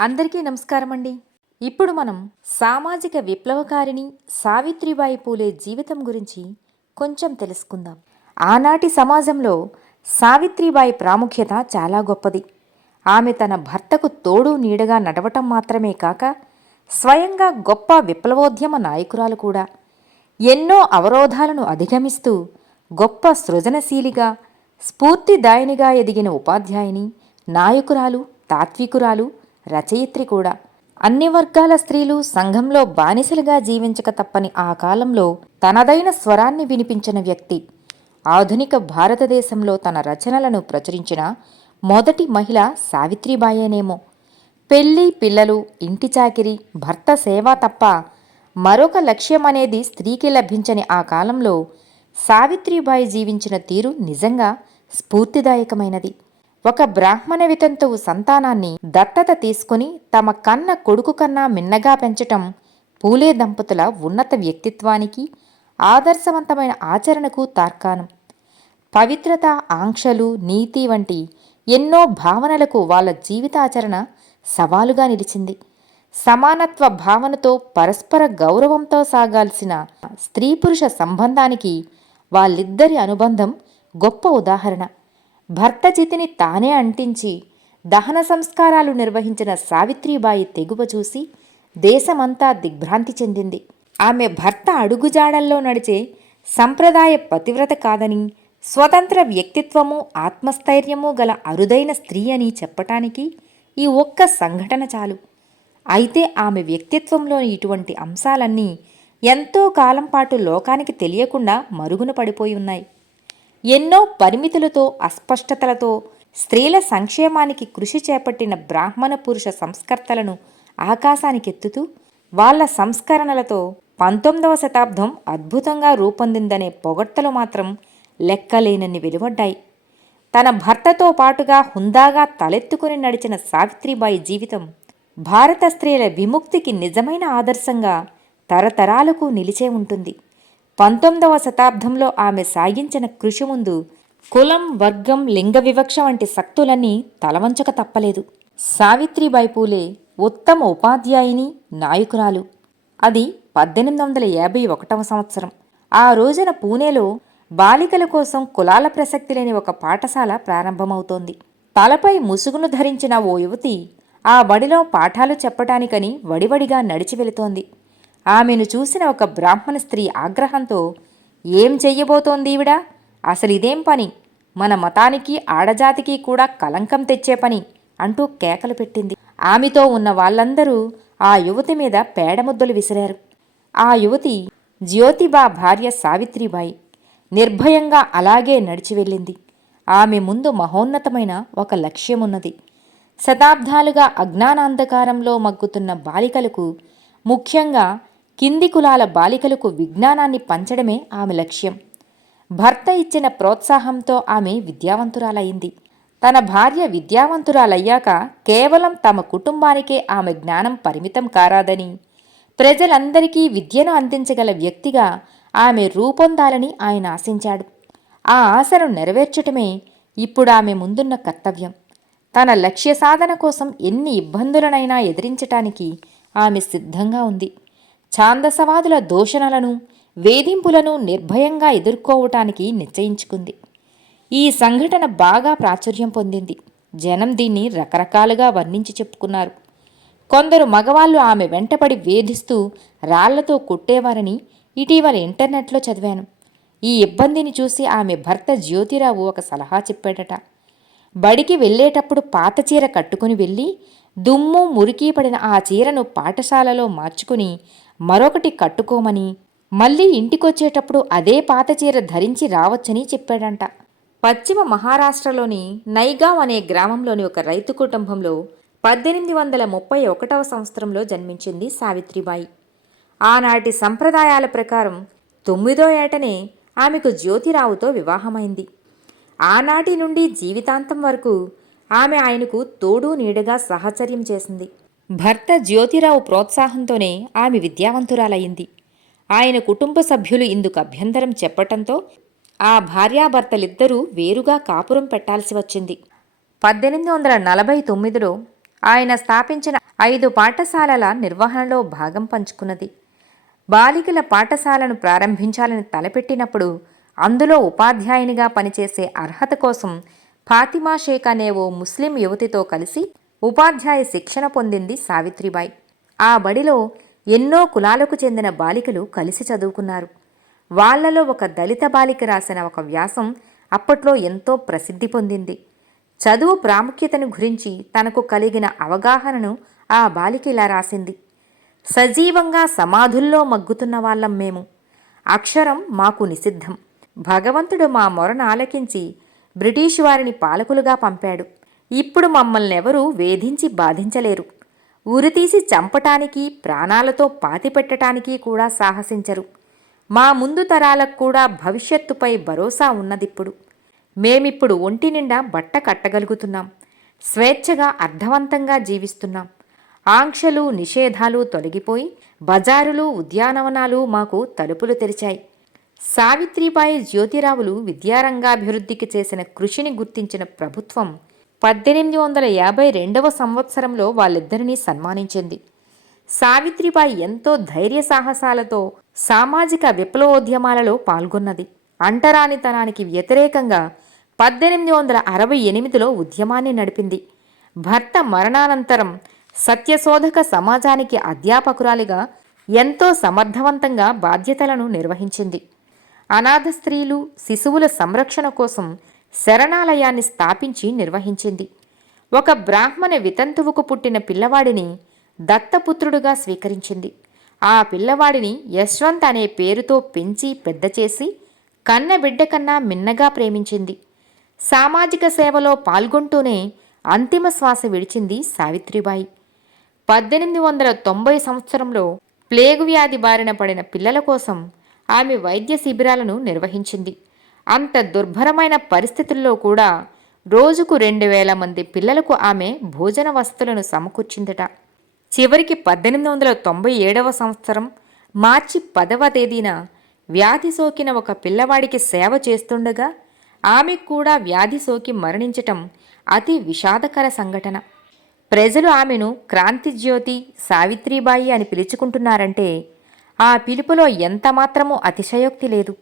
అందరికీ నమస్కారం అండి. ఇప్పుడు మనం సామాజిక విప్లవకారిణి సావిత్రిబాయి పూలే జీవితం గురించి కొంచెం తెలుసుకుందాం. ఆనాటి సమాజంలో సావిత్రిబాయి ప్రాముఖ్యత చాలా గొప్పది. ఆమె తన భర్తకు తోడు నీడగా నడవటం మాత్రమే కాక స్వయంగా గొప్ప విప్లవోద్యమ నాయకురాలు కూడా. ఎన్నో అవరోధాలను అధిగమిస్తూ గొప్ప సృజనశీలిగా, స్ఫూర్తిదాయినిగా ఎదిగిన ఉపాధ్యాయుని, నాయకురాలు, తాత్వికురాలు, రచయిత్రి కూడా. అన్ని వర్గాల స్త్రీలు సంఘంలో బానిసలుగా జీవించక తప్పని ఆ కాలంలో తనదైన స్వరాన్ని వినిపించిన వ్యక్తి. ఆధునిక భారతదేశంలో తన రచనలను ప్రచురించిన మొదటి మహిళ సావిత్రిబాయేనేమో. పెళ్ళి, పిల్లలు, ఇంటి చాకిరి, భర్త సేవ తప్ప మరొక లక్ష్యమనేది స్త్రీకి లభించని ఆ కాలంలో సావిత్రిబాయి జీవించిన తీరు నిజంగా స్ఫూర్తిదాయకమైనది. ఒక బ్రాహ్మణ వితంతువు సంతానాన్ని దత్తత తీసుకుని తమ కన్న కొడుకు కన్నా మిన్నగా పెంచటం పూలే దంపతుల ఉన్నత వ్యక్తిత్వానికి, ఆదర్శవంతమైన ఆచరణకు తార్కాణం. పవిత్రత, ఆంక్షలు, నీతి వంటి ఎన్నో భావనలకు వాళ్ళ జీవితాచరణ సవాలుగా నిలిచింది. సమానత్వ భావనతో, పరస్పర గౌరవంతో సాగాల్సిన స్త్రీ పురుష సంబంధానికి వాళ్ళిద్దరి అనుబంధం గొప్ప ఉదాహరణ. భర్త చితిని తానే అంటించి దహన సంస్కారాలు నిర్వహించిన సావిత్రిబాయి తెగువ చూసి దేశమంతా దిగ్భ్రాంతి చెందింది. ఆమె భర్త అడుగుజాడల్లో నడిచే సంప్రదాయ పతివ్రత కాదని, స్వతంత్ర వ్యక్తిత్వము, ఆత్మస్థైర్యము గల అరుదైన స్త్రీ అని చెప్పటానికి ఈ ఒక్క సంఘటన చాలు. అయితే ఆమె వ్యక్తిత్వంలోని ఇటువంటి అంశాలన్నీ ఎంతో కాలం పాటు లోకానికి తెలియకుండా మరుగున పడిపోయి ఉన్నాయి. ఎన్నో పరిమితులతో, అస్పష్టతలతో స్త్రీల సంక్షేమానికి కృషి చేపట్టిన బ్రాహ్మణ పురుష సంస్కర్తలను ఆకాశానికెత్తుతూ వాళ్ల సంస్కరణలతో 19వ శతాబ్దం అద్భుతంగా రూపొందిందనే పొగడ్తలు మాత్రం లెక్కలేనన్ని వెలువడ్డాయి. తన భర్తతో పాటుగా హుందాగా తలెత్తుకుని నడిచిన సావిత్రిబాయి జీవితం భారత స్త్రీల విముక్తికి నిజమైన ఆదర్శంగా తరతరాలకు నిలిచే ఉంటుంది. 19వ శతాబ్దంలో ఆమె సాగించిన కృషి ముందు కులం, వర్గం, లింగ వివక్ష వంటి శక్తులన్నీ తలవంచక తప్పలేదు. సావిత్రిబాయి పూలే ఉత్తమ ఉపాధ్యాయుని, నాయకురాలు. అది 1851వ సంవత్సరం. ఆ రోజున పూణేలో బాలికల కోసం కులాల ప్రసక్తి లేని ఒక పాఠశాల ప్రారంభమవుతోంది. తలపై ముసుగును ధరించిన ఓ యువతి ఆ బడిలో పాఠాలు చెప్పటానికని వడివడిగా నడిచి వెళుతోంది. ఆమెను చూసిన ఒక బ్రాహ్మణ స్త్రీ ఆగ్రహంతో, ఏం చెయ్యబోతోంది ఈవిడ? అసలిదేం పని? మన మతానికి, ఆడజాతికి కూడా కలంకం తెచ్చే పని అంటూ కేకలు పెట్టింది. ఆమెతో ఉన్న వాళ్ళందరూ ఆ యువతి మీద పేడముద్దలు విసిరారు. ఆ యువతి జ్యోతిబా భార్య సావిత్రిబాయి. నిర్భయంగా అలాగే నడిచి వెళ్ళింది. ఆమె ముందు మహోన్నతమైన ఒక లక్ష్యమున్నది. శతాబ్దాలుగా అజ్ఞానాంధకారంలో మగ్గుతున్న బాలికలకు, ముఖ్యంగా కింది కులాల బాలికలకు విజ్ఞానాన్ని పంచడమే ఆమె లక్ష్యం. భర్త ఇచ్చిన ప్రోత్సాహంతో ఆమె విద్యావంతురాలయ్యింది. తన భార్య విద్యావంతురాలయ్యాక కేవలం తమ కుటుంబానికే ఆమె జ్ఞానం పరిమితం కారాదని, ప్రజలందరికీ విద్యను అందించగల వ్యక్తిగా ఆమె రూపొందాలని ఆయన ఆశించాడు. ఆ ఆశను నెరవేర్చటమే ఇప్పుడు ఆమె ముందున్న కర్తవ్యం. తన లక్ష్య సాధన కోసం ఎన్ని ఇబ్బందులనైనా ఎదిరించటానికి ఆమె సిద్ధంగా ఉంది. ఛాందసవాదుల దూషణలను, వేధింపులను నిర్భయంగా ఎదుర్కోవటానికి నిశ్చయించుకుంది. ఈ సంఘటన బాగా ప్రాచుర్యం పొందింది. జనం దీన్ని రకరకాలుగా వర్ణించి చెప్పుకున్నారు. కొందరు మగవాళ్ళు ఆమె వెంటపడి వేధిస్తూ రాళ్లతో కొట్టేవారని ఇటీవల ఇంటర్నెట్లో చదివాను. ఈ ఇబ్బందిని చూసి ఆమె భర్త జ్యోతిరావు ఒక సలహా చెప్పాడట. బడికి వెళ్లేటప్పుడు పాత చీర కట్టుకుని వెళ్ళి దుమ్ము, మురికి పడిన ఆ చీరను పాఠశాలలో మార్చుకుని మరొకటి కట్టుకోమని, మళ్ళీ ఇంటికొచ్చేటప్పుడు అదే పాత చీర ధరించి రావచ్చని చెప్పాడంట. పశ్చిమ మహారాష్ట్రలోని నైగావ్ అనే గ్రామంలోని ఒక రైతు కుటుంబంలో 1831వ సంవత్సరంలో జన్మించింది సావిత్రిబాయి. ఆనాటి సంప్రదాయాల ప్రకారం 9వ ఏటనే ఆమెకు జ్యోతిరావుతో వివాహమైంది. ఆనాటి నుండి జీవితాంతం వరకు ఆమె ఆయనకు తోడు నీడగా సహచర్యం చేసింది. భర్త జ్యోతిరావు ప్రోత్సాహంతోనే ఆమె విద్యావంతురాలయ్యింది. ఆయన కుటుంబ సభ్యులు ఇందుకు అభ్యంతరం చెప్పటంతో ఆ భార్యాభర్తలిద్దరూ వేరుగా కాపురం పెట్టాల్సి వచ్చింది. 1849లో ఆయన స్థాపించిన 5 పాఠశాలల నిర్వహణలో భాగం పంచుకున్నది. బాలికల పాఠశాలను ప్రారంభించాలని తలపెట్టినప్పుడు అందులో ఉపాధ్యాయునిగా పనిచేసే అర్హత కోసం ఫాతిమా షేక్ అనే ఓ ముస్లిం యువతితో కలిసి ఉపాధ్యాయ శిక్షణ పొందింది సావిత్రిబాయి. ఆ బడిలో ఎన్నో కులాలకు చెందిన బాలికలు కలిసి చదువుకున్నారు. వాళ్లలో ఒక దళిత బాలిక రాసిన ఒక వ్యాసం అప్పట్లో ఎంతో ప్రసిద్ధి పొందింది. చదువు ప్రాముఖ్యతను గురించి తనకు కలిగిన అవగాహనను ఆ బాలిక ఇలా రాసింది: సజీవంగా సమాధుల్లో మగ్గుతున్న వాళ్ళం మేము. అక్షరం మాకు నిషిద్ధం. భగవంతుడు మా మొరను ఆలకించి బ్రిటిష్ వారిని పాలకులుగా పంపాడు. ఇప్పుడు మమ్మల్నెవరూ వేధించి బాధించలేరు. ఉరితీసి చంపటానికి, ప్రాణాలతో పాతిపెట్టటానికి కూడా సాహసించరు. మా ముందు తరాలకు కూడా భవిష్యత్తుపై భరోసా ఉన్నదిప్పుడు. మేమిప్పుడు ఒంటి నిండా బట్ట కట్టగలుగుతున్నాం. స్వేచ్ఛగా అర్థవంతంగా జీవిస్తున్నాం. ఆంక్షలు, నిషేధాలు తొలగిపోయి బజారులు, ఉద్యానవనాలు మాకు తలుపులు తెరిచాయి. సావిత్రిబాయి జ్యోతిరావులు విద్యారంగాభివృద్ధికి చేసిన కృషిని గుర్తించిన ప్రభుత్వం 1852వ సంవత్సరంలో వాళ్ళిద్దరినీ సన్మానించింది. సావిత్రిబాయి ఎంతో ధైర్య సాహసాలతో సామాజిక విప్లవోద్యమాలలో పాల్గొన్నది. అంటరానితనానికి వ్యతిరేకంగా 1868లో ఉద్యమాన్ని నడిపింది. భర్త మరణానంతరం సత్యశోధక సమాజానికి అధ్యాపకురాలిగా ఎంతో సమర్థవంతంగా బాధ్యతలను నిర్వహించింది. అనాథ స్త్రీలు, శిశువుల సంరక్షణ కోసం శరణాలయాన్ని స్థాపించి నిర్వహించింది. ఒక బ్రాహ్మణ వితంతువుకు పుట్టిన పిల్లవాడిని దత్తపుత్రుడుగా స్వీకరించింది. ఆ పిల్లవాడిని యశ్వంత్ అనే పేరుతో పెంచి పెద్ద చేసి కన్నబిడ్డ కన్నా మిన్నగా ప్రేమించింది. సామాజిక సేవలో పాల్గొంటూనే అంతిమ శ్వాస విడిచింది సావిత్రిబాయి. 1890 సంవత్సరంలో ప్లేగు వ్యాధి బారిన పడిన పిల్లల కోసం ఆమె వైద్య శిబిరాలను నిర్వహించింది. అంత దుర్భరమైన పరిస్థితుల్లో కూడా రోజుకు 2000 మంది పిల్లలకు ఆమె భోజన వసతులను సమకూర్చిందట. చివరికి 1897వ సంవత్సరం మార్చి 10వ తేదీన వ్యాధి సోకిన ఒక పిల్లవాడికి సేవ చేస్తుండగా ఆమెకు కూడా వ్యాధి సోకి మరణించటం అతి విషాదకర సంఘటన. ప్రజలు ఆమెను క్రాంతిజ్యోతి, సావిత్రిబాయి అని పిలుచుకుంటున్నారంటే ఆ పిలుపులో ఎంతమాత్రమూ అతిశయోక్తి లేదు.